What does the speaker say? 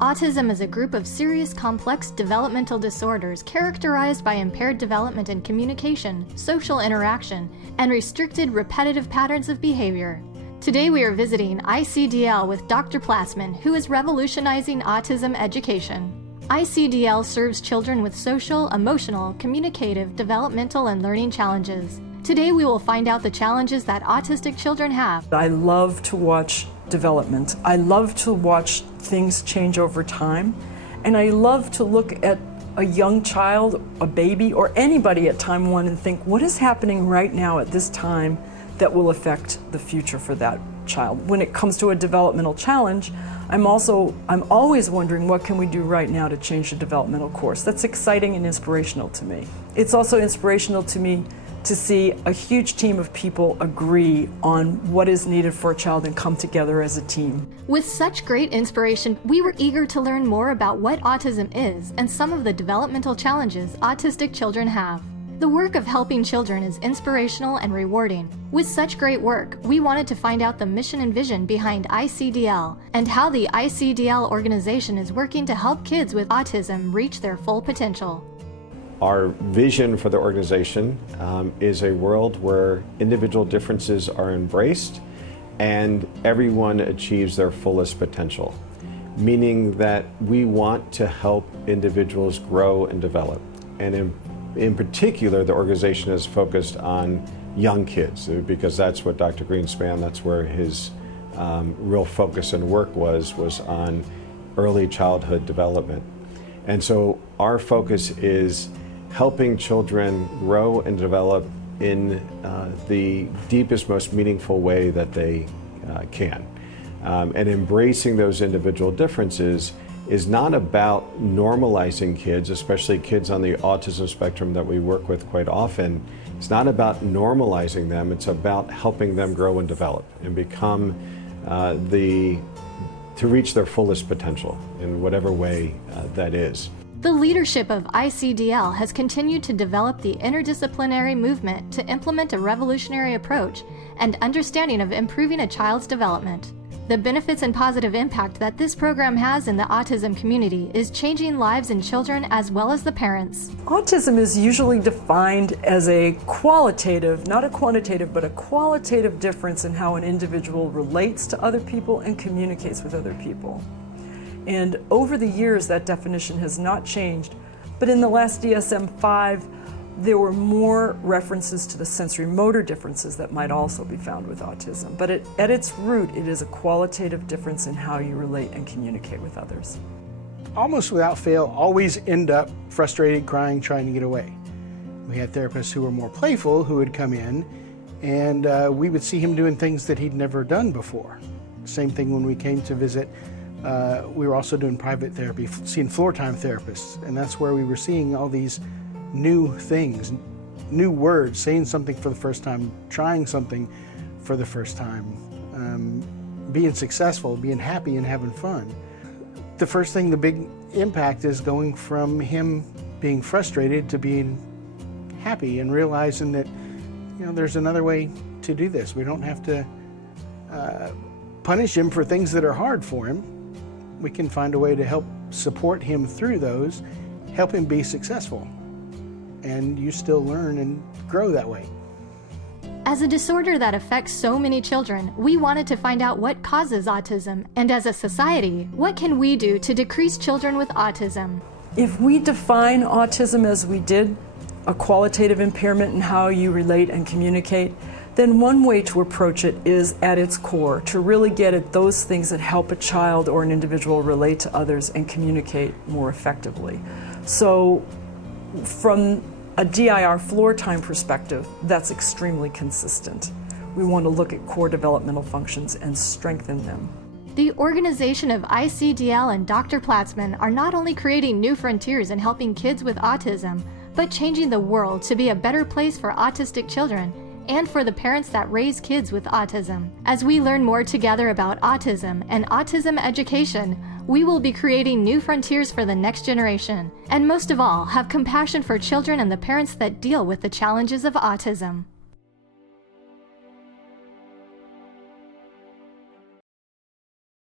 Autism is a group of serious, complex developmental disorders characterized by impaired development in communication, social interaction, and restricted repetitive patterns of behavior. Today we are visiting ICDL with Dr. Platzman, who is revolutionizing autism education. ICDL serves children with social, emotional, communicative, developmental, and learning challenges. Today we will find out the challenges that autistic children have. I love to watch development. I love to watch things change over time. And I love to look at a young child, a baby, or anybody at time one and think, what is happening right now at this time that will affect the future for that child? When it comes to a developmental challenge, I'm always wondering, what can we do right now to change the developmental course? That's exciting and inspirational to me. It's also inspirational to me to see a huge team of people agree on what is needed for a child and come together as a team. With such great inspiration, we were eager to learn more about what autism is and some of the developmental challenges autistic children have. The work of helping children is inspirational and rewarding. With such great work, we wanted to find out the mission and vision behind ICDL and how the ICDL organization is working to help kids with autism reach their full potential. Our vision for the organization is a world where individual differences are embraced and everyone achieves their fullest potential, meaning that we want to help individuals grow and develop. And in particular, the organization is focused on young kids because that's what Dr. Greenspan, that's where his real focus and work was on early childhood development. And so our focus is helping children grow and develop in the deepest, most meaningful way that they can. And embracing those individual differences is not about normalizing kids, especially kids on the autism spectrum that we work with quite often. It's not about normalizing them, it's about helping them grow and develop and become to reach their fullest potential in whatever way that is. The leadership of ICDL has continued to develop the interdisciplinary movement to implement a revolutionary approach and understanding of improving a child's development. The benefits and positive impact that this program has in the autism community is changing lives in children as well as the parents. Autism is usually defined as a qualitative, not a quantitative, but a qualitative difference in how an individual relates to other people and communicates with other people. And over the years, that definition has not changed. But in the last DSM-5, there were more references to the sensory motor differences that might also be found with autism. But at its root, it is a qualitative difference in how you relate and communicate with others. Almost without fail, always end up frustrated, crying, trying to get away. We had therapists who were more playful who would come in, and we would see him doing things that he'd never done before. Same thing when we came to visit. We were also doing private therapy, seeing floor time therapists, and that's where we were seeing all these new things, new words, saying something for the first time, trying something for the first time, being successful, being happy and having fun. The first thing, the big impact is going from him being frustrated to being happy and realizing that, you know, there's another way to do this. We don't have to punish him for things that are hard for him. We can find a way to help support him through those, help him be successful. And you still learn and grow that way. As a disorder that affects so many children, we wanted to find out what causes autism, and as a society, what can we do to decrease children with autism? If we define autism as we did, a qualitative impairment in how you relate and communicate, then one way to approach it is at its core, to really get at those things that help a child or an individual relate to others and communicate more effectively. So from a DIR floor time perspective, that's extremely consistent. We want to look at core developmental functions and strengthen them. The organization of ICDL and Dr. Platzman are not only creating new frontiers in helping kids with autism, but changing the world to be a better place for autistic children and for the parents that raise kids with autism. As we learn more together about autism and autism education, we will be creating new frontiers for the next generation, and most of all, have compassion for children and the parents that deal with the challenges of autism.